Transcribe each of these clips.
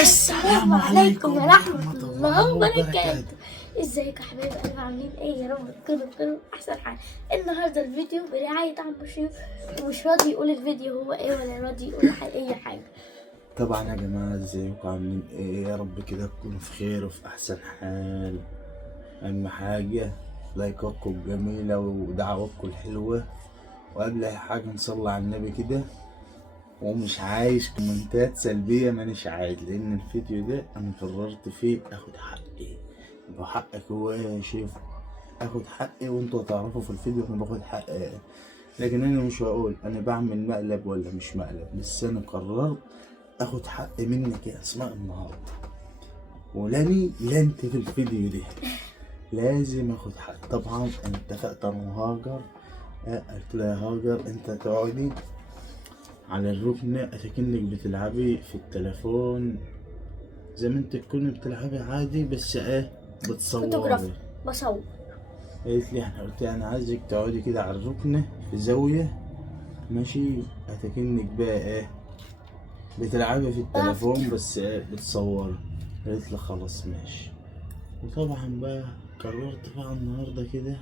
السلام عليكم ورحمة الله وبركاته. ازيكم يا حبايب قلبي، عاملين ايه؟ يا رب تكونوا احسن حال. النهارده الفيديو برعاية عم بشير، ومش راضي يقول الفيديو هو ايه ولا راضي يقول اي حاجة. طبعا يا جماعة ازيكم عاملين ايه؟ يا رب كده تكونوا في خير وفي احسن حال. اهم حاجة لايكاتكم الجميلة ودعواتكم الحلوة، وقبل اي حاجة نصلي على النبي كده. ومش عايز كومنتات سلبية، مانيش عايز، لان الفيديو ده انا قررت فيه اخد حقي. يبقى حقك هو ايه يا شيف؟ اخد حقي، وانتوا هتعرفوا في الفيديو انا باخد حقي ايه. لكن انا مش هقول انا بعمل مقلب ولا مش مقلب، بس انا قررت اخد حقي منك يا اسماء النهارده، ولاني لنت في الفيديو ده لازم اخد حقي. طبعا انا اتفقت انا وهاجر، قلت لها يا هاجر انت تقعدي على الركن اكنك بتلعبي في التليفون زي ما انت تكوني بتلعبي عادي، بس بتصوري. فوتوغرافر بصور. قالت لي قلت لها انا عايزك تقعدي كده على الركن في زاويه، ماشي؟ اكنك بقى بتلعبي في التليفون بس بتصوري. قالت لي خلاص ماشي. وطبعا بقى قررت بقى النهارده كده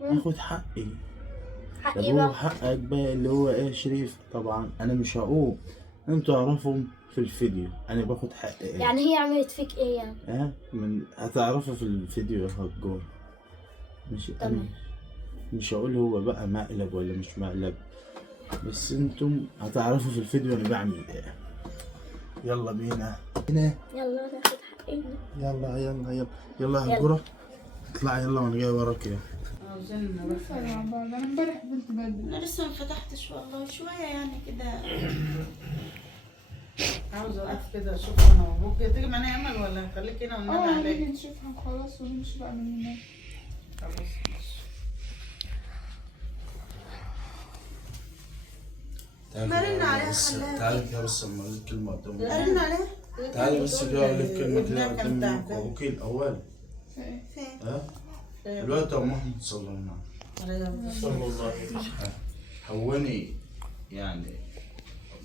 اخد حقي. طب حقي هو بقى. حقك بقى اللي هو ايه يا شريف؟ طبعا انا مش هقول، انتوا تعرفوا في الفيديو انا باخد حقي ايه. يعني هي عملت فيك ايه يعني؟ هتعرفوا في الفيديو هتقول. ماشي. انا تمام. مش هقول هو بقى مقلب ولا مش مقلب، بس انتم هتعرفوا في الفيديو انا بعمل ايه. يلا بينا هنا. يلا ناخد حقنا. يلا يلا يلا يلا يا هجرة، اطلعي يلا وانا جاي وراك. يلا عاوزين نروح مع بعض. انا امبارح قلت بدري. انا لسه ما فتحتش والله، شويه يعني كده. عاوزه اقف كده اشوف انا وابوك. تيجي معانا يا امل ولا خليك هنا وننام هنيجي عليك؟ نشوفها خلاص ونمشي بقى من هناك. خلاص ماشي. مرن عليها خلاها. تعالي كده بس اما اقول لك كلمة قدام رن عليها. تعالي بس كده اقول لك كلمة كده ابنها كان قدام تعبان. ابوكي الاول. فين؟ فين؟ الوقت يا ام احمد صلى الله عليه وسلم. هوني يعني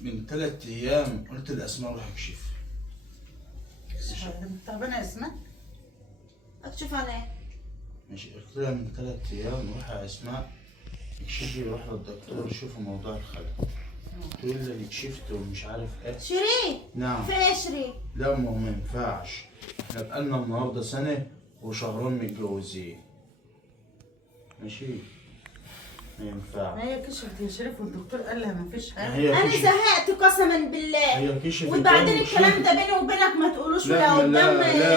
من 3 ايام قلت لاسماء روح اكشف. تعبانه يا اسماء؟ اكشف على ايه؟ ماشي. قلت لها من 3 ايام روح يا اسماء اكشفي، روح للدكتور شوفوا موضوع الخلع. تقول لي اللي كشفت ومش عارف ايه. شيرين. نعم. في ايه شيرين؟ لا ما ينفعش، احنا بقالنا النهارده سنة وشهرين متجوزين. ماشي؟ ما ينفعش. ما هي كشفت يا شريف والدكتور قال لها ما فيش حاجه. هي انا كشفت. زهقت قسما بالله. هي كشفت. وبعدين الكلام ده بيني وبينك ما تقولوش ولا قدام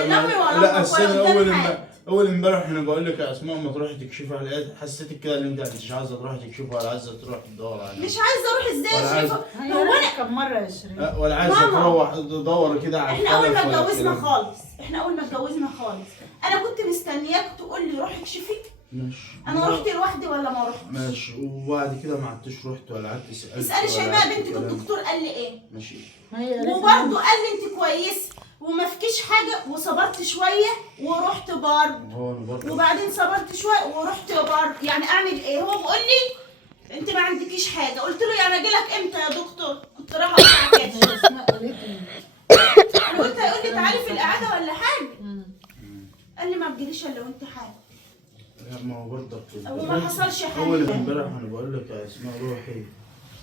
نومي ولا لا السنة قدام حد. اول امبارح انا بقول لك يا اسماء ما تروحي تكشفي على، حسيتك كده ان انت مش عايزه تروحي تكشفي ولا عايزه تروحي تدور على، مش عايزه اروح ازاي ولا يا شريف؟ هي هو انا راحت كم مره يا شريف؟ ولا عايزه ماما. تروح تدور كده على احنا اول ما الخلف ولا اتجوزنا الكلام. خالص، احنا اول ما اتجوزنا خالص انا كنت مستنياك تقول لي روحي اكشفي. ماشي. انا رحت لوحدي ولا ما رحت؟ ماشي. وبعد كده ما عدتش رحت ولا قعدت سالت. اسالي ولا شيماء عدت بنتك كلام. الدكتور قال لي ايه؟ ماشي. وبرضه قال لي انت كويسه وما فيكيش حاجه، وصبرت شويه ورحت برضه. هو انا برضه وبعدين صبرت شويه ورحت برضه. يعني اعمل ايه؟ هو بيقول لي انت ما عندكيش حاجه، قلت له يعني اجي لك امتى يا دكتور؟ كنت رايحه اقطع كده. اسماء قالت لي انا قلت هيقول لي تعالي في القعده ولا حاجه. قال لي ما تجيليش الا وانت حاجه. لا ما هو برضه وما حصلش حاجه. اول امبارح انا بقول لك يا اسماء روحي،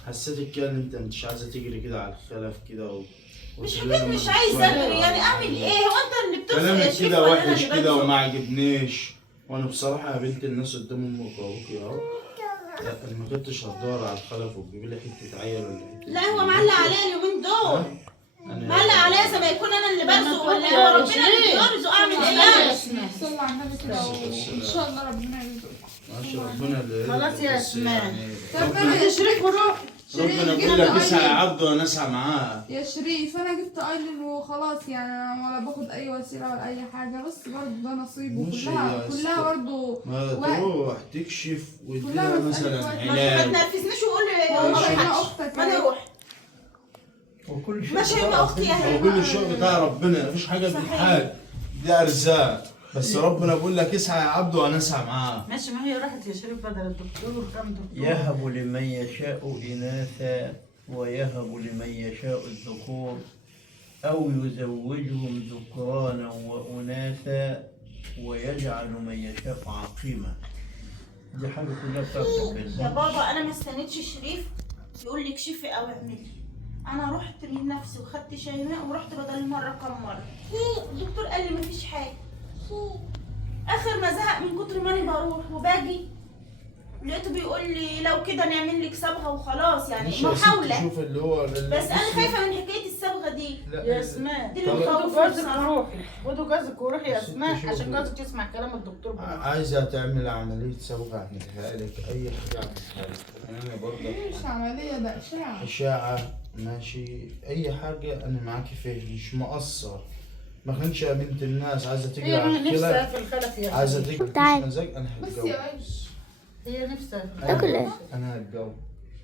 حسيتك كده ان انت مش عايزه تجري كده على الخلف كده مش حكايه مش عايزه اجري، يعني اعمل ايه؟ هو انت اللي بتوصل يا كلامك شريف كده ولا انا وحش اللي كده بنزل؟ وما عجبنيش. وانا بصراحه يا بنت الناس قدام امك وابوك اهو، لا ما كنتش هتدور على الخلف وتجيب لي حته عيل ولا حته. لا هو معلق عليا اليومين دول. معلق عليا زي ما يكون انا اللي برزق ولا هو ربنا اللي بيرزق. اعمل ايه يعني؟ صلى على النبي كده وان شاء الله ربنا يرزقك. ماشي. ربنا اللي خلاص يا بس اسماء. يعني طب ربنا انا يا شريف وروح. ربنا بيقول لك اسعى يا عبد وانا اسعى معاه. يا شريف انا جبت ايلين وخلاص، يعني أنا ولا باخد اي وسيله ولا اي حاجه، بس برضه ده نصيب ماشي وكلها يا كلها برضه ما وقت. تروح تكشف كلها واديها مسألة مثلا وقت. ما علاج. تنرفزنيش وقول لي والله ما انا روحش. اختك ما انا يعني. اروح. ماشي يا اختي يا هو هبه. كل الشغل بتاع ربنا، مفيش حاجه بتتحال، دي ارزاق. بس ربنا بيقول لك اسعى يا عبد وانا اسعى معاه. ماشي. ما هي راحت يا شريف بدل الدكتور كم دكتور؟ يهب لمن يشاء إناثا ويهب لمن يشاء الذكور أو يزوجهم ذكرانا وأناثا ويجعل من يشاء عقيما. دي حاجة كلها بتاعت يا بابا انا ما استنيتش شريف يقول لي اكشفي او اعملي. انا رحت من نفسي وخدت شيماء ورحت بدل المره كم مره. الدكتور قال لي مفيش حاجه. اخر ما زهق من كتر ما انا بروح وباجي لقيته بيقول لي لو كده نعمل لك صبغه وخلاص، يعني محاوله. شوف اللي هو بس انا خايفه من حكايه الصبغه دي. يا اسماء دي اللي خدوا مخوفة جوزك بصراحة. وروحي، خدوا جوزك وروحي يا اسماء شوفي. عشان جوزك يسمع كلام الدكتور بقى. عايزة تعمل عملية صبغة اعملها لك، أي حاجة اعملها لك. أنا برضه مش عملية، ده أشعة. إشاعة ماشي، أي حاجة أنا معاكي فيها، مش مقصر. ما كانش يا بنت الناس عايزة تجري هي على نفسها الكلى، في الخلف يا عايزة حبيبي. تجري تعال. مش مزاج. أنا بس هتجوز، يا وش. هي نفسها في تاكل ايه؟ أنا هتجوز.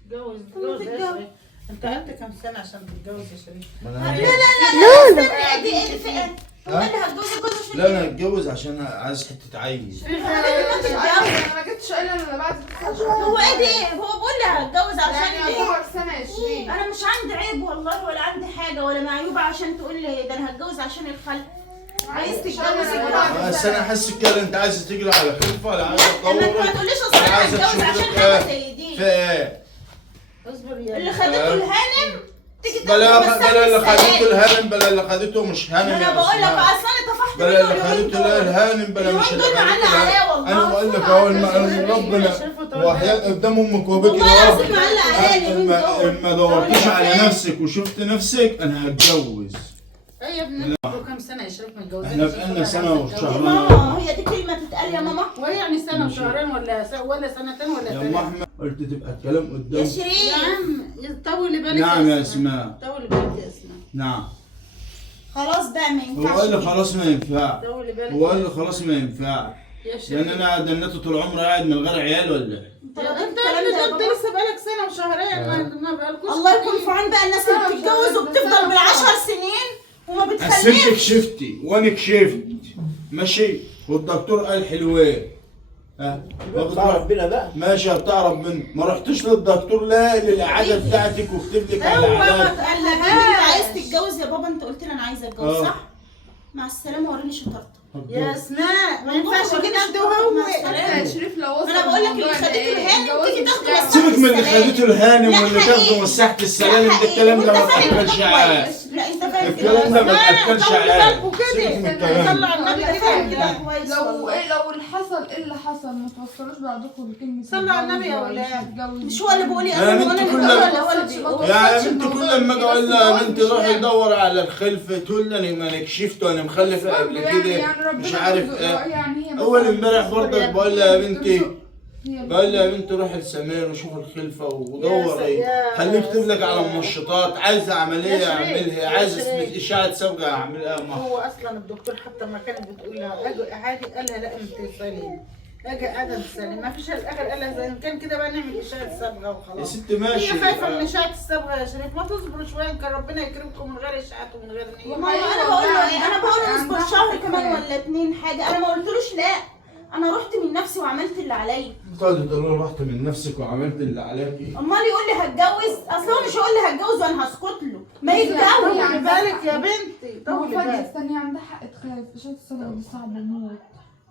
تتجوز يا شريف. انت قعدت كام سنه عشان تتجوز يا شريف؟ ما لا أنا لا هتجوز. لا لا دي ايه في ايه؟ هو ها؟ اللي هتجوزك جوز عشان لا أنا هتجوز عشان عايز حتة عيل. أنا ما جبتش قايلة إلا بعد 9 شهور. هو ايه دي؟ هو بيقول لي هتجوز عشان يعني ايه؟ يعتبر سنة 20. انا مش عندي عيب والله ولا عندي حاجه ولا معيوبه عشان تقول لي ده انا هتجوز عشان الخلق. عايز تتجوز يبقى بس أنا أحس كده أنت عايزة تجري على خلفة ولا عايزة اما انت ما تطور؟ تقوليش اصل انا عايزة هتجوز تشوف عشان لك حاجه إيه؟ زي دي. في إيه؟ اصبر يا اللي خدته الهانم تيجي بلا تاخده بلا اللي بالسلام. خدته الهانم، بلا اللي خدته مش هانم. انا يا بقول لك أسماء. اصل انا طفحت بلا منه اللي اليومين خدته لا دول. الهانم، بلا مش اليومين اللي دول معلق خدته عليا لا. والله. انا بقول لك اهو ربنا وحياة قدام امك وابوك والله العظيم معلق عليا اليومين دول. ما دورتيش على نفسك وشفت نفسك انا هتجوز. ايه يا ابني انتوا كام سنه يا شريف متجوزين؟ احنا بقالنا سنة وشهرين. ماما هي دي كلمه تتقال يا ماما؟ وهي يعني سنه وشهرين ولا سنتين ولا يا ام ثلاثه؟ احمد قلت تبقى الكلام يا قدام. يا شريف عم طولي بالك نعم يا اسماء. طولي بالك يا اسماء. نعم. خلاص بقى ما هو ينفعش قال لي كده. خلاص ما ينفع. طولي بالك هو قال لي خلاص ما ينفع. يا شريف. لان انا دنيته طول عمري قاعد من غير عيال ولا إيه؟ انت انت رضيت الكلام ده يا انت بابا؟ لسه بقالك سنه وشهرين ما بقالكوش الله يكون كتير. في عون بقى الناس اللي بتتجوز وبتفضل بالعشر سنين وما بس انت بتخلفش. كشفتي وانا كشفت ماشي، والدكتور قال حلوين. ها بتاع ربنا بقى. ماشي بتاع ربنا. ما رحتش للدكتور لا للعاده بتاعتك وكتب لك على هو ما العلاج. قال لك انت عايز تتجوز يا بابا، انت قلت لي انا عايزه اتجوز اه. صح؟ مع السلامه وريني شطارتك. يا اسماء ما ينفعش والله كده انت مع وهو. السلامة. يا شريف لو وصل انا بقول لك اللي الموضوع خدته ده إيه؟ الهانم تيجي الجواز تاخده مش سيبك من اللي خدته الهانم لا واللي حقيقي. تاخده مساحه السلالم ده، الكلام ده ما بتاكلش عاد. لا انت فاهم الكلام ده ما بتاكلش عاد. سيبك من الكلام. صلى على النبي انت فاهم كده كويس لو والله. ايه لو اللي حصل ايه اللي حصل ما توصلوش بعضكم بكلمة صلوا على النبي يا هتجوز ولا ولاد. مش هتجوز. مش هو اللي بيقول لي يا انا بنت وانا اللي كل بقول ما- ولا هو اللي بيقول؟ يا بنت كل لما اجي اقول لها يا بنتي روحي دور على الخلفه تقول لي ما انا كشفت وانا مخلفه قبل كده مش عارف ايه. اول امبارح برضك بقول لها يا بنتي، بقول لها يا بنتي روحي لسمير وشوف الخلفه ودوري، خليه يكتب لك على منشطات، عايزه عمليه اعملها، عايزه اشاعه صبغه اعملها. هو اصلا الدكتور حتى ما كانت بتقول لها اجي عادي قال لها لا انت سليم، اجي ادم سليم، ما فيش الاخر قال لها زي ما كان كده بقى نعمل اشاعه صبغه يا وخلاص. ست ماشي. هي خايفه من اشاعه الصبغه يا شريف، ما تصبروا شويه يمكن ربنا يكرمكم من غير اشاعات ومن غير نيه. ما هو انا بقول له ايه؟ انا بقول له اصبر شهر كمان ولا 2 حاجه، انا ما قلتلوش لا. انا رحت من نفسي وعملت اللي عليا. تقعدي تقولي رحت من نفسك وعملت اللي عليكي. امال يقول لي هتجوز؟ اصل هو مش هيقول لي هتجوز وانا هسكت له، ما يتجوز. طولي بالك يا بنتي هو طولي فادية بالك. استني عندها حق تخاف، اشاعة الصبغة دي صعبة موت.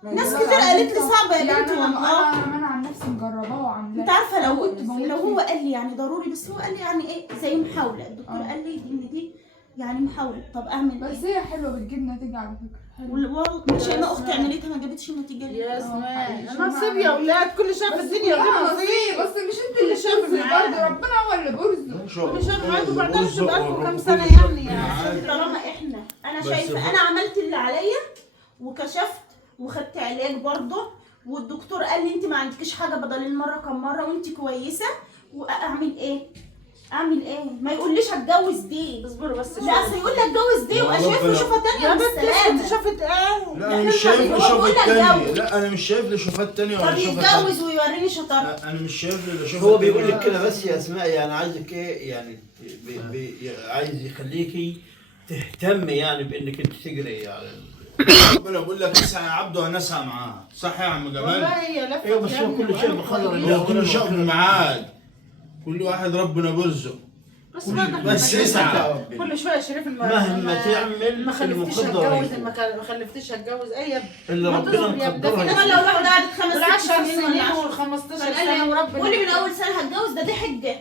ناس كتير قالت لي صعبه يا يعني بنتي والله. انا عن نفسي مجرباه وعاملاه. انت عارفه لو كنت بموت لو فيه. هو قال لي يعني ضروري، بس هو قال لي يعني ايه زي محاوله. الدكتور قال لي ان دي يعني محاوله. طب اعمل بس ايه؟ هي حلوة بتجيب نتيجة على فكرة. حلوة. والله من شيماء اختي عملتها ما جابتش نتيجه ليه. يا اسماء حقيقي. نصيب يا اولاد، كل شيء في الدنيا كلها غير نصيب، نصيب. بس مش انت اللي شايف برضه، ربنا هو اللي بيرزق. كل شيء معاكم بعدين تبقى كام سنه يعني يعني. طالما احنا انا بس شايفه هو- انا عملت اللي عليا وكشفت وخدت علاج برضه، والدكتور قال لي انت ما عندكيش حاجه بدل المره كم مره وانت كويسه، واعمل ايه؟ اعمل ايه؟ ما يقوليش هتجوز دي. اصبروا بس لا اصل يقول لي اتجوز دي وابقى شايف له شوفه تانيه يا بالسلامه. بنتي شافت ايه؟ لا انا مش شايف له هو شوفة بيقول لك تانية. جوز. لا انا مش شايف له شوفات تانية ولا طب شوفة يتجوز تانية. ويوريني شطارته. لا انا مش شايف له شوفة هو بيقول تانية. لك كده بس يا اسماء، يعني عايزك ايه يعني عايز يخليكي تهتمي يعني بانك انت تجري يعني. ربنا بيقول لك اسعى يا عبد وانا اسعى معاه، صح يا عم جمال؟ والله هي لفت ايوه بس هو كل شيء بقدر الله. هو كل شيء بميعاد، كل واحد ربنا بيرزق. بس برضه بس اسعى كل شويه شريف مهما تعمل ما خلفتيش المقدر هتجوز، هيكون. ما خلفتيش هتجوز ايه يا ابني؟ اللي ما ربنا تصبر يا ابني. ده في مقدرها ناس انما لو واحده قعدت 5 6 وال10 سنين ولا سنين 10 وال15 سنه وربنا قولي من اول سنه هتجوز، ده دي حجه.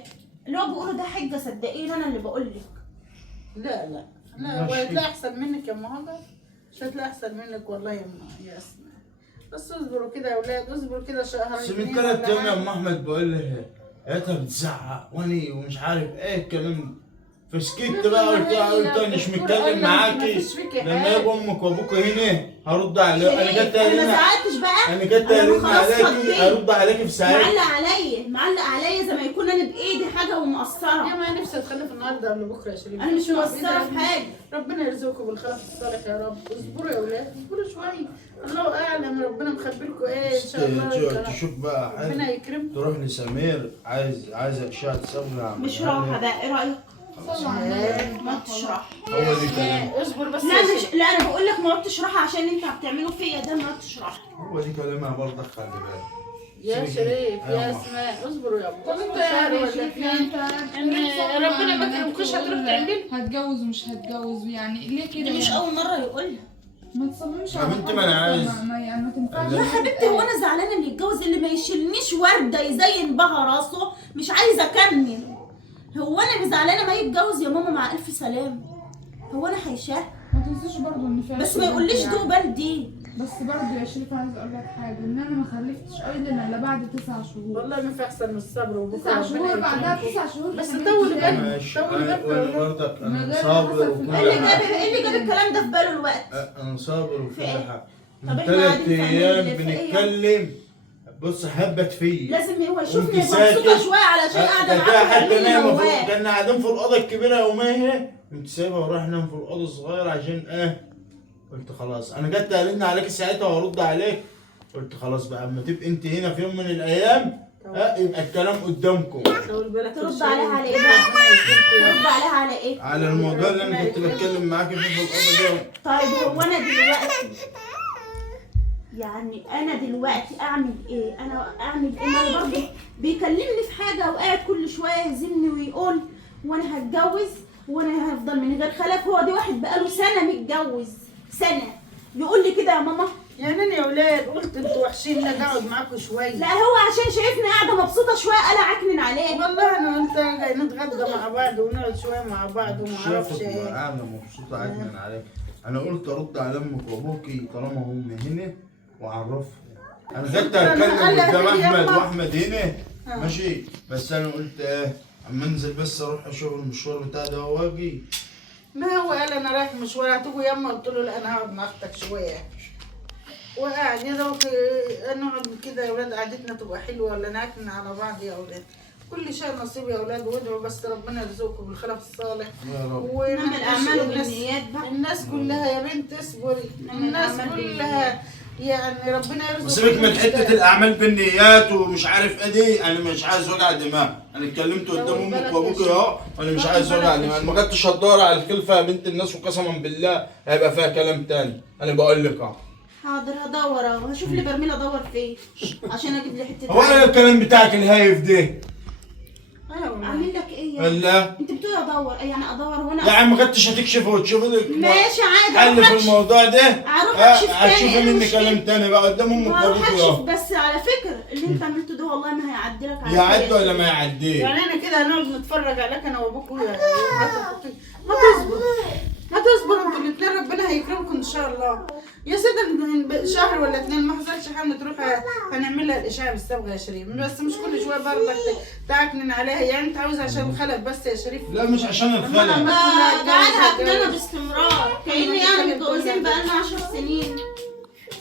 اللي هو بيقولوا ده حجه، صدقيني انا اللي بقول لك. لا لا لا، ماشي. وهتلاقي احسن منك يا ام هاجر، مش هتلاقي احسن منك والله يا ام يا اسماء. بس اصبروا كده يا اولاد، اصبروا كده شهرين بس من اتنين 3 ولا ايام يا حاجة. ام احمد بقول لها لقيتها بتزعق واني ومش عارف ايه الكلام، فسكت بقى قلت انا مش متكلم معاكي، لما يجوا امك وابوك هنا هرد عليك. انا جت انا ما هنا زعلتش بقى. انا جت أنا هنا خلاص عليكي فضيت. هرد عليكي في ساعتها. معلق عليا زي ما يكون انا بايدي حاجه يا ومقصره. ما نفسي اتخلف النهارده قبل بكره يا شريف. انا مش مقصره في حاجه. ربنا يرزقكم بالخلف الصالح يا رب. اصبروا يا اولاد، اصبروا شويه، الله اعلم ربنا مخبي لكم ايه ان شاء الله. تشوف بقى ربنا حد يكرمكم. تروح لسمير عايزك شهر تسوي مش راحه بقى، ايه رايك؟ إيه؟ ما تشرح. هو دي كلام اصبر بس لا يا مش شريف. لا انا بقول لك ما تشرحها عشان انت بتعمله فيا ده، ما تشرح. هو دي كلامها برضك خلي بالك. يا شريف يا اسماء اصبروا يا طب انت يعني شايف انت إن ربنا ما كرمكوش هتروح تعمل؟ هتجوز ومش هتجوز، يعني ليه كده؟ دي مش يعني؟ اول مره يقولها. ما تصممش يا على بنتي حاجة ما أنا عايز. يعني ما تنفعش. لا يا حبيبتي هو انا زعلانه اللي يتجوز اللي ما يشيلنيش ورده يزين بها راسه، مش عايزه اكمل. هو انا زعلانه ما يتجوز يا ماما مع الف سلامه. هو انا هيشاه؟ ما تنسيش برضه ان في بس ما يقوليش يعني. دو بلدي. بس برضه يا شريف عايز اقول لك حاجه، ان انا ما خلفتش ايضا الا بعد 9 شهور. والله ما في احسن من الصبر وبكره 9 ربنا شهور بعدها يكرمكم. 9 شهور بس كمان طول كتير. بالك. ماشي طول بالك وانا والله. برضك من انا غير صابر حسب في وكل ايه اللي حاجه. جاب ايه اللي جاب الكلام ده في باله الوقت؟ انا صابر في وكل إيه؟ حاجه. طب من إحنا 3 قاعدين في ايام في إيه؟ بنتكلم، بص هبت فيا. لازم هو يشوفني وانت مبسوطه ساكت. شويه علشان قاعده ده معاك حتى وتعملي نايمه موال. كنا قاعدين في الاوضه الكبيره يوميها، قمت سايبها وراح نام في الاوضه الصغيره عشان قلت خلاص انا جت ارن عليك ساعتها وارد عليك، قلت خلاص بقى اما تبقى انت هنا في يوم من الايام يبقى الكلام قدامكم. طول بالك ترد يا شريف. عليها على ايه بقى؟ ترد عليها على ايه؟ على الموضوع اللي انا كنت بتكلم معاك فيه في الاوضه دي. طيب هو انا دلوقتي يعني انا دلوقتي اعمل ايه؟ انا اعمل ايه؟ ما انا برضه بيكلمني في حاجه وقاعد كل شويه يزني ويقول وانا هتجوز وانا هفضل من غير خلف. هو دي واحد بقاله سنه متجوز، سنه يقول لي كده يا ماما. يعني انا يا ولاد قلت انتوا وحشين لا اقعد معاكم شويه. لا هو عشان شايفني قاعده مبسوطه شويه قال عكنن عليه. والله انا وانت جاي نتغدى مع بعض ونقعد شويه مع بعض وما اعرفش شافك ايه. قاعده مبسوطه عجبا عليك. انا قلت ارد على امك وابوكي طالما هم هنا واعرفهم. انا كنت هتكلم قال لي قدام هتيجي احمد يما. واحمد هنا ماشي، بس انا قلت اما انزل بس اروح اشوف المشوار بتاع ده واجي. ما هو قال انا رايح مشوار هتيجوا يما، قلت له لا انا هقعد مع اختك شويه. وقاعد يا دوب نقعد كده يا ولاد، قعدتنا تبقى حلوه ولا ناكلنا على بعض يا ولاد. كل شيء نصيب يا ولاد، وادعوا بس ربنا يرزقكم بالخلف الصالح. يا رب. انما الاعمال بالنيات بقى. الناس كلها يا بنت اصبري، الناس كلها يعني ربنا يرزق. وسيبك من حته الاعمال بالنيات ومش عارف ايه دي، انا مش عايز وجع دماغ. انا اتكلمت قدام امك وابوك اهو وانا مش عايز وجع دماغ. ما كنتش هتدور على الخلفه يا بنت الناس، وقسما بالله هيبقى فيها كلام تاني. انا بقول لك اهو. حاضر هدور اهو، هشوف لي برميل ادور فيه عشان اجيب لي حته. هو انا الكلام بتاعك الهايف ده اعمل لك ايه يعني؟ ولا انت بتقول ادور يعني ادور وانا يا عم ما كنتش هتكشف وتشوف لك ماشي عادي. حل في الموضوع ده. اروح اكشف تاني. هتشوفي إيه مني المشكلة؟ كلام تاني بقى قدام امك واروح وابوك اكشف. اهو. بس على فكره اللي انت عملته ده والله ما هيعدي لك على يعدي خير. ولا ما يعديش؟ يعني انا كده هنقعد نتفرج عليك انا وابوك ما تصبر ما تصبر انتوا الاثنين ربنا هيكرمكم ان شاء الله. يا سيدي شهر ولا 2 ما حصلش حاجه تروح هنعمل لها الاشعه بالصبغه يا شريف، بس مش كل شويه برضك تعكنن عليها. يعني انت عاوزها عشان الخلف بس يا شريف؟ لا مش عشان الخلق. ده قعدها ابننا باستمرار كأني يعني متجوزين بقالنا 10 سنين.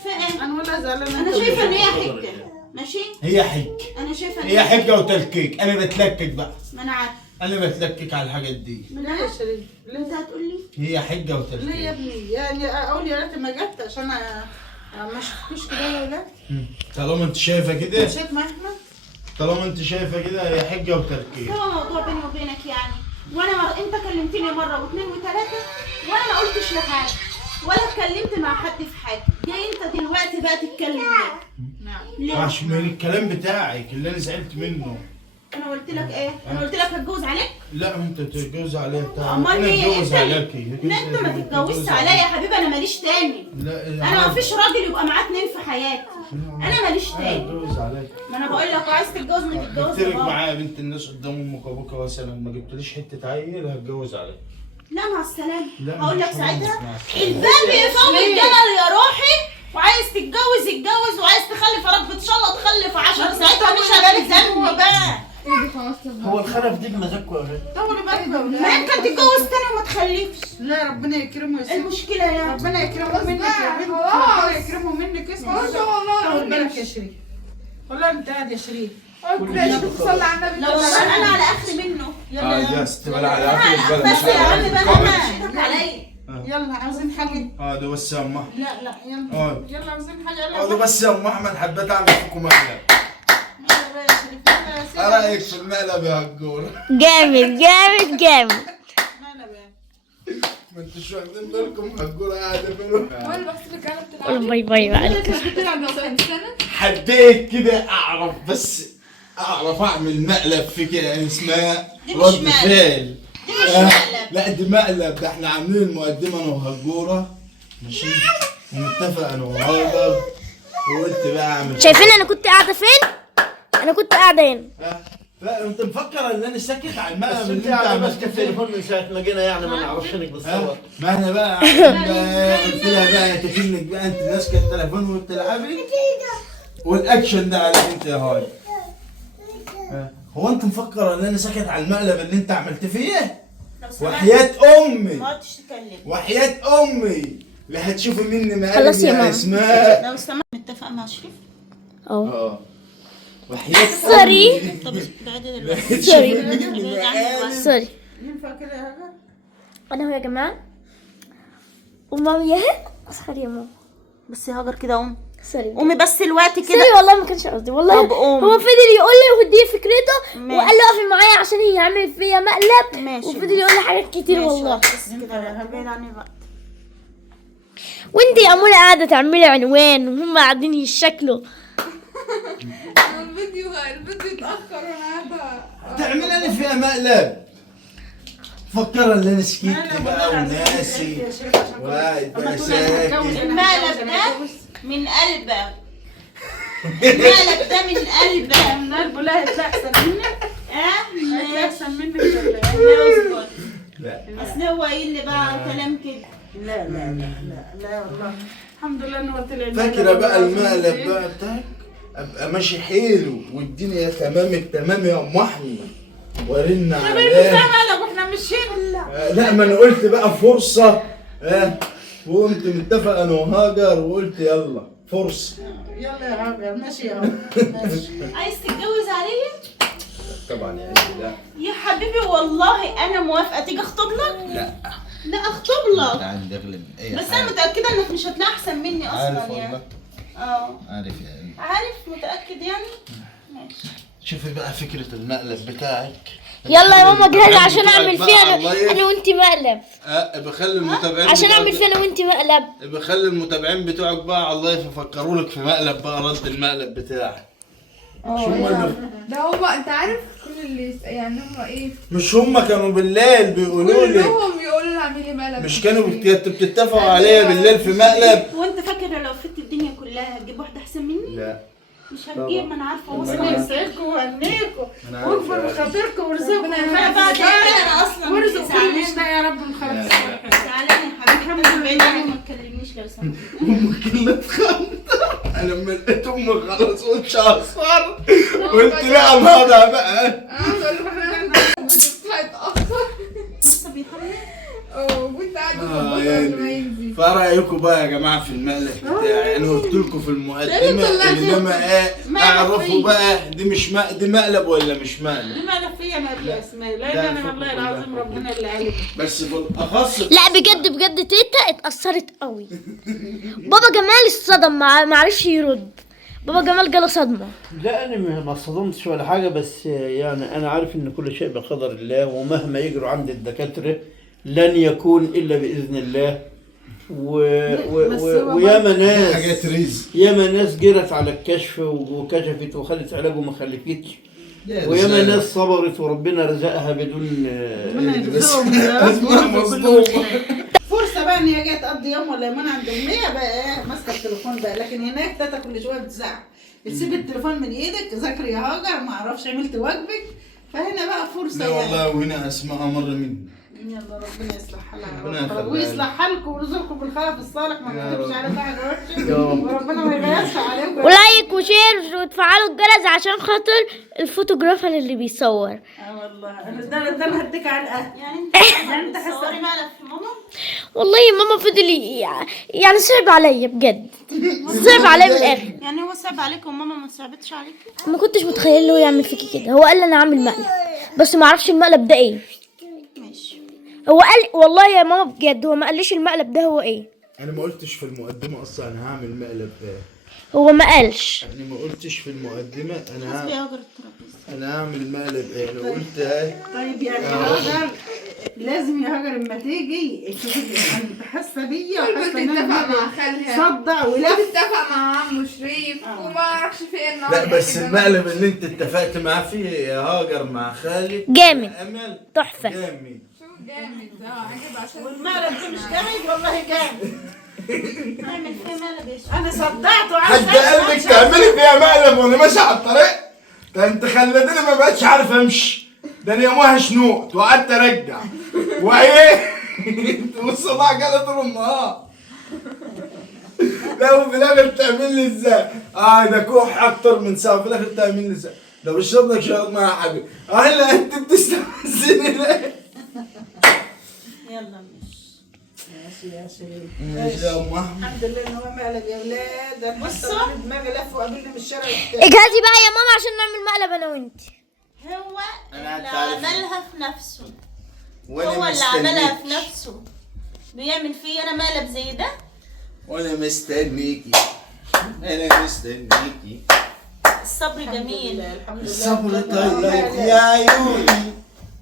فاهم؟ انا والله زعلانه. انا شايفه ان هي حجه. ماشي؟ هي حج. انا شايفه ان هي حجه وتلكيك. انا بتلكك بقى. ما انا عارفه. انا بتلكك على الحاجات دي. لا يا شريف انت هتقول لي هي حجه ليه يا وتلكيك. ابني؟ يعني اقول يا ريت ما جت عشان ما شفتوش كده يا ولاد. طالما انت شايفه كده، مشيت مع احمد. طالما انت شايفه كده هي حجه وتلكيك. هو موضوع بيني وبينك يعني. وانا انت كلمتني مره واثنين وثلاثه وانا ما قلتش لحاجه ولا اتكلمت مع حد في حاجه. جاي انت دلوقتي بقى تتكلم ليه؟ نعم. ليه؟ عشان من الكلام بتاعك اللي انا زعلت منه. انا قلت لك ايه؟ انا قلت لك هتجوز عليك؟ لا انت تتجوز عليها امال هي اتجوز انت عليكي. لا انت ما تتجوزش عليا يا حبيبي، انا ماليش تاني. لا انا مفيش راجل يبقى معاه اتنين في حياتي، انا ماليش تاني. اتجوز عليك. ما انا بقول لك عايز تتجوز ما تتجوز قلت يا لك بابا. معايا بنت الناس قدام امك وابوك مثلا ما جبتليش حته عيل هتجوز عليك. لا مع السلامه. لا، هقول لك مش ساعتها مع السلامة. الباب يفوت الجمل يا روحي، وعايز تتجوز اتجوز، وعايز تخلف رب ان شاء الله تخلف 10 ساعتها مش هتلزمني بقى. ايدي خلاص هو الخلف دي بمزاجكم يا ولاد؟ طولي بالك يا ما ولاد. يمكن تتجوز تاني وما تخلفش. لا ربنا يكرمه يا ستي. المشكله يعني ربنا يكرمه منك يا بنت. خلاص. ربنا يكرمه منك. اسمع خلاص والله. طول بالك يا شريف. والله انت قاعد يا شريف. قلت ليش تصلي على النبي؟ لو انا على اخر منه يلا يا ست بلا على اخر انا البلد بس يا عم بقى انا عليا. يلا عاوزين حاجه. هذا بس يا ام احمد. لا يلا. يلا عاوزين حاجه. يلا هذا بس يا ام احمد حبيت اعمل فيكم مقلب. يلا بقى يا شريف. يلا يا سيدي. ايه رايك في المقلب يا هجوره؟ جامد جامد جامد. مقلب يعني. ما انتوش واخدين بالكم هجوره قاعده بينهم. ولا بحسبك انا بتلعب. قول باي باي بقى. بتلعب لو كان سنة. حبيت كده اعرف بس اعرف اعمل مقلب في كده يعني اسمها دي مش رد مقلب. فعل. دي مش مقلب. لا دي مقلب، ده احنا عاملين المقدمه انا وهجوره ماشي ومتفق انا وهاجر وقلت بقى اعمل شايفين انا كنت قاعده فين؟ انا كنت قاعده هنا. فانت مفكر ان انا ساكت على المقلب بس اللي انت انت يعني ماسك عملته فيه؟ التليفون من ساعه ما جينا يعني ما نعرفش انك بتصور. ما انا بقى قلت لها بقى تكنك بقى انت ماسكه التليفون وبتلعبي والاكشن ده عليك انت يا هاي. هو انت مفكر ان انا ساكت على المقلب اللي انت عملت فيه؟ لو سمحت وحياة امي ما تقعدش تتكلم. وحياة امي لا هتشوفي مني مقالب خلاص يا يا ماما. اسماء. لو سمحت متفق مع شريف. اه وحياة سوري. امي طب بعد دلوقتي. هتشوفي سوري. مني مقالب. سوري. ينفع كده يا هاجر؟ انا هو يا جماعه ومامي ياها اسخر يا ماما. بس يا هاجر كده قوم سوري قومي بس الوقت كده. سوري والله ما كانش قصدي والله. طب قوم. هو فضل يقول لي ودي فكرته ماشي. وقال لي اقفي معايا عشان هي عملت فيا مقلب. ماشي. وفضل يقول لي حاجات كتير ماشي، والله. بس كده بعيد عن الوقت. وانتي عموله قاعده تعملي عنوان وهم قاعدين يشكلوا. الفيديو اتأخر وانا قاعدة. تعمل انا فيها مقلب فكر ان انا سكت بقى وناسي واحد بقى ساكت. المقلب ده من قلبك. المقلب ده من قلبك. من قلبه لا هتلاقي احسن منك. هتلاقي احسن منك ولا ايه؟ الله يستر. لا اصل هو قايل لي بقى كلام كده. لا والله. الحمد لله انه قلت لي فاكره بقى المقلب بقى بتاعك ابقى ماشي حلو والدنيا تمام التمام يا ام احمد ورن عليه. مقلب واحنا ماشيين. لا ما انا قلت بقى فرصه وقمت متفق انا وهاجر وقلت يلا فرصه. يلا يا هاجر ماشي يا هاجر ماشي. عايز تتجوز عليا؟ طبعا يا عيني لا يا حبيبي والله انا موافقه. تيجي اخطب لك؟ لا اخطب لك. عندي اغلب اي بس انا متاكده انك مش هتلاقي احسن مني عارف اصلا والله يعني. اه عارف يعني. عارف متاكد يعني. ماشي. شوفي بقى فكره المقلب بتاعك. يلا يا ماما جهزي عشان بتاعك اعمل بقى فيها على انا اللايف. وانتي مقلب. بخلي المتابعين عشان بتوعك- اعمل فيها انا وانتي مقلب. بخلي المتابعين بتوعك بقى على اللايف يفكروا لك في مقلب بقى رد المقلب بتاعك. ده هو انت عارف كل اللي يعني هم ايه مش هم كانوا بالليل بيقولوا لي كلهم يقولوا لي اعملي مقلب. مش كانوا بتتفقوا عليا بالليل في مقلب؟ وانت فاكر لو فت الدنيا كلها هتجيب واحده احسن مني؟ لا مش هتجيب. ما انا عارفه ربنا يسعدكم ويهنيكم أنا عارف واكبر يا بخاطركم وارزقكم. انا بعد انا اصلا وارزق كل زعلانة. مشتاق يا رب الخير. زعلانه يا حبيبي. بعيد عني ما تكلمنيش لو سمحت. امك اللي اتخنت. انا لما لقيت امك خلاص قلت اصفر قلت لا ماذا بقى. انا بقول له احنا هيتأخر. لسه بيحمل. وانت قاعد بتظبط قبل ما ينزل. فرأيكم بقى يا جماعه في المقلب بتاعي. انا قلت لكم في المقدمه اللي ده اعرفوا بقى دي مش دي مقلب ولا مش مقلب. دي مالك فيا انا يا اسماء لان انا والله العظيم ربنا اللي عليك. بس بالاخص لا بجد بجد تيتا اتأثرت قوي. بابا جمال اتصدم ما عرفش يرد. بابا جمال جاله صدمة. لا انا ما صدمتش ولا حاجه، بس يعني انا عارف ان كل شيء بقدر الله، ومهما يجروا عند الدكاتره لن يكون الا باذن الله. وياما ناس حاجات رزق. ياما ناس جرت على الكشف وكشفت وخدت علاج وما خلفتش، وياما ناس صبرت وربنا رزقها بدون ربنا يرزقهم يا رب. فرصه بقى ان هي جايه تقضي يوم ولا يومين عند امها بقى ايه ماسكه التليفون بقى، لكن هناك تاتا كل شويه بتزعق، تسيب التليفون من ايدك، ذاكري يا هاجر، ما اعرفش عملت واجبك، فهنا بقى فرصه لا يعني. والله وهنا اسماء مر مني. يلا ربنا يصلح حالها ربنا يخليها ويصلح حالكم ويرزقكم بالخلف الصالح، ما يا نكتبش رب. عليكم حاجه يا وحشه، رب. وربنا ما يغيرش عليكم. ولايك وشير وتفعلوا الجرس عشان خاطر الفوتوغرافر اللي بيصور. اه والله ده انا هديك على القهوه. يعني انت بتصوري مقلب في ماما؟ والله ماما فضل يعني صعب عليا بجد، صعب عليا من الاخر. يعني هو صعب عليك وماما ما صعبتش عليك؟ ما كنتش متخيل له يعمل فيكي كده. هو قال لي انا عامل مقلب بس ما اعرفش المقلب ده ايه. ماشي. هو قال والله يا ماما بجد هو ما قاليش المقلب ده هو ايه. انا ما قلتش في المقدمه اصلا انا هعمل مقلب ايه. هو ما قالش. انا ما قلتش في المقدمه حسبي يا هاجر الترابيزه. انا هعمل مقلب ايه. انا قلت ايه. طيب يعني هاجر لازم يا هاجر لما تيجي تشوفي انت حاسه بيا وحاسه ان تتفق انا مع خالها، صدع ولف. تتفق مع عمو شريف وما اعرفش في ايه لا النهارده بس كده. المقلب اللي انت اتفقت معاه فيه يا هاجر مع خالد جامد. امل تحفة. جامد. شو جامد عجب عشان والمقلب ده مش جامد والله جامد. نعمل فيه مقلب يا شيخ. انا صدعت وعايز حد قال لك تعملي فيها مقلب وانا ماشي على الطريق؟ ده انت خلتني ما بقتش عارف امشي. ده انا يومها شنوت وقعدت ارجع وايه والصداع جالي طول النهار. لا وفي الاخر بتعمل لي ازاي؟ ده كوح اكتر من ساعه وفي الاخر بتعمل لي ازاي؟ لو بشرب لك شرب معايا يا حبيبي. هلا انت بتستفزني ليه؟ يلا ماشي. يا شريف. ماشي يا ام احمد. الحمد لله ان هو مقلب يا ولاد. انا بصوا. حتى دماغي لف وقابلني من الشارع اجهزي بقى يا ماما عشان نعمل مقلب انا وانت. هو أنا اللي عارف. عملها في نفسه. وانا هو اللي عملها في مستنيك. نفسه. بيعمل فيا انا مقلب زي ده؟ وانا مستنيكي. انا مستنيكي. الصبر جميل. الحمد لله. الصبر طيب يا عيوني.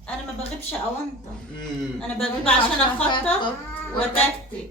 انا ما بغيبش اونطه. انا بغيب عشان اخطط وتكتك.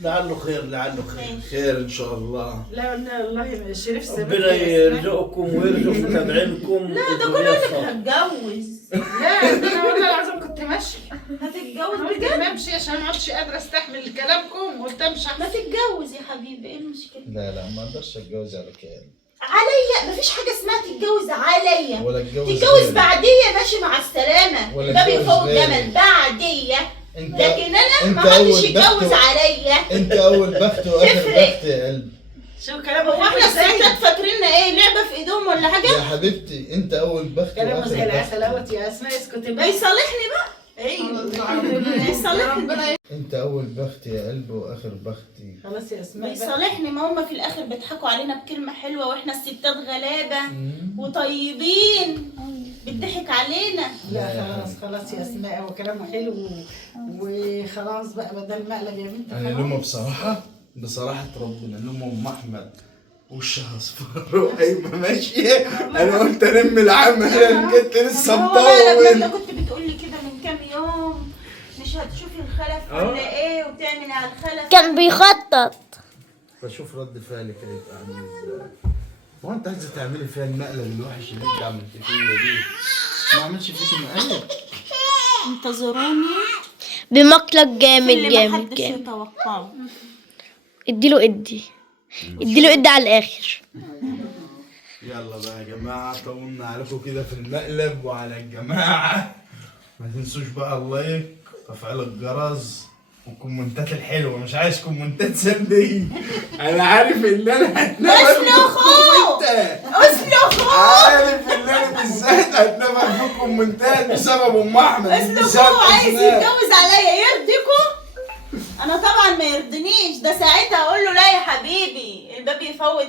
لعله خير لعله خير. خير ان شاء الله. لا والله شريف سبب. ربنا يرزقكم ويرزق متابعينكم. لا ده كله انك هتجوز. لا ده انا والله العظيم كنت ماشيه. هتتجوز قلت بجد؟ ما امشي عشان ما عدتش قادره استحمل كلامكم، قلت امشي. ما تتجوز يا حبيبي، ايه المشكله؟ لا ما اقدرش اتجوز على كده. عليا مفيش حاجه اسمها تتجوز عليا. ولا اتجوز تتجوز غيري. بعديه ماشي مع السلامه. ولا ده اتجوز بيفوق غيري. جمل بعديه. انت لكن انا انت ما حدش أول يتجوز بخت. عليا. انت اول بخت واخر تفرق. بخت يا قلبي. شو كلامه هو احنا الستات فاكريننا ايه لعبه في ايدهم ولا حاجه؟ يا حبيبتي انت اول بخت كلامه واخر زي بخت. العسل يا اسماء اسكتي بقى. بيصالحني بقى. ايوه يصالحني. انت اول بخت يا قلبي واخر بختي. خلاص يا اسماء بقى. بيصالحني. ما هم في الاخر بيضحكوا علينا بكلمه حلوه واحنا الستات غلابه وطيبين بيضحك علينا. لا خلاص يا اسماء، هو كلامه حلو وخلاص بقى بدل مقلب يا بنت. انا لما بصراحه ربنا لما ام احمد وشها اصفر وقايمه ماشيه انا قلت انم العمل انا كنت لسه هو بقى لما انت مطول. كنت بتقول لي كده من كام يوم مش هتشوفي الخلف ولا ايه وتعملي على الخلف. كان بيخطط. بشوف رد فعلك هيبقى عامل ازاي. هو انت عايزه تعملي فيها المقلب الوحش اللي انت عملت فيه دي؟ ما عملش فيكي مقلب. انتظروني بمقلب جامد اللي جامد محدش جامد. يتوقعه. اديله ادي على الاخر. يلا بقى يا جماعه طولنا عليكم كده في المقلب وعلى الجماعه. ما تنسوش بقى اللايك وتفعيل الجرس والكومنتات الحلوه. مش عايز كومنتات سلبيه. انا عارف ان انا هتنفر في الكومنتات. عارف ان انا بالذات هتنفر في الكومنتات بسبب ام احمد. اسلوبه عايز يتجوز عليا يرضيكوا؟ انا طبعا ما يرضنيش. ده ساعتها اقول له لا يا حبيبي الباب يفوت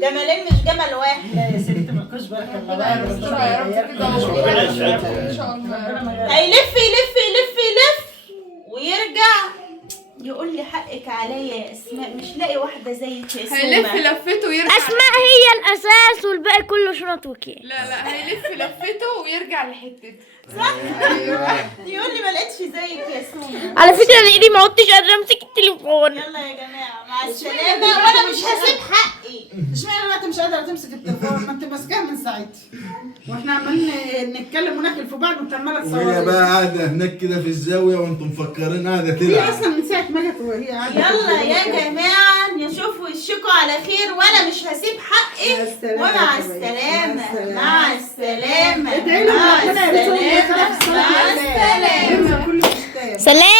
جمالين مش جمل واحد. لا يا ستي مالكوش بركه الله ربنا بقى. يسترها يا رب كده ربنا يسعدها. ان شاء الله. هيلف يلف يلف يلف ويرجع يقول لي حقك عليا يا اسماء، مش لاقي واحده زيك يا هيلف سومه. لفته ويرجع. اسماء هي الاساس والباقي كله شنط وكيل. لا هيلف لفته ويرجع لحتته. يقول لي ما لقيتش زيك يا سومه. على فكره انا ايدي ما عدتش قادره امسك التليفون. يلا يا جماعه مع السلامه، وانا مش هسيب حقي. اشمعنى بقى انت مش قادره تمسك التليفون؟ ما انت ماسكاها من ساعتها واحنا عمالين نتكلم وناكل في بعض وانت عماله وهي تصوري. بقى قاعده هناك كده في الزاويه وانتم مفكرين قاعده هي تلعب. اصلا من ساعه ما جت وهي قاعده. يلا يا جماعه نشوف وشكوا على خير، وانا مش هسيب حقي. مع السلامة ومع يا حبايبي. السلامه مع السلامه ادعي لهم مع ربنا يرزقهم السلامه بالخلاف مع السلام. السلامه. كل مشتاق. سلام.